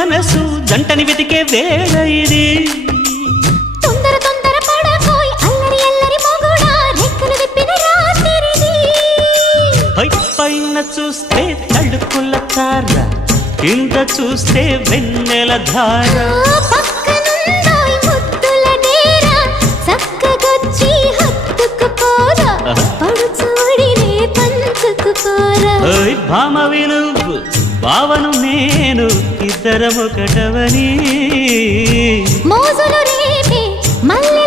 మనసు జంటని వెతికే వేళ ఇది. తొందర తొందర పడకోయ్ అల్లరి అల్లరి మొగుడా రెక్కలు విప్పిన రాత్రిది. పైన చూస్తే తడుకుల తార, కింద చూస్తే వెన్నెల ధార. పక్కనుందోయ్ ముద్దుల డేరా చక్కగొచ్చి హత్తుకుపోరా పడుచోడినే పంచుకుపోరా. భామవి నువ్వు భావను నేను ఇద్దరమొకటవని మోజులు రేపే మల్లె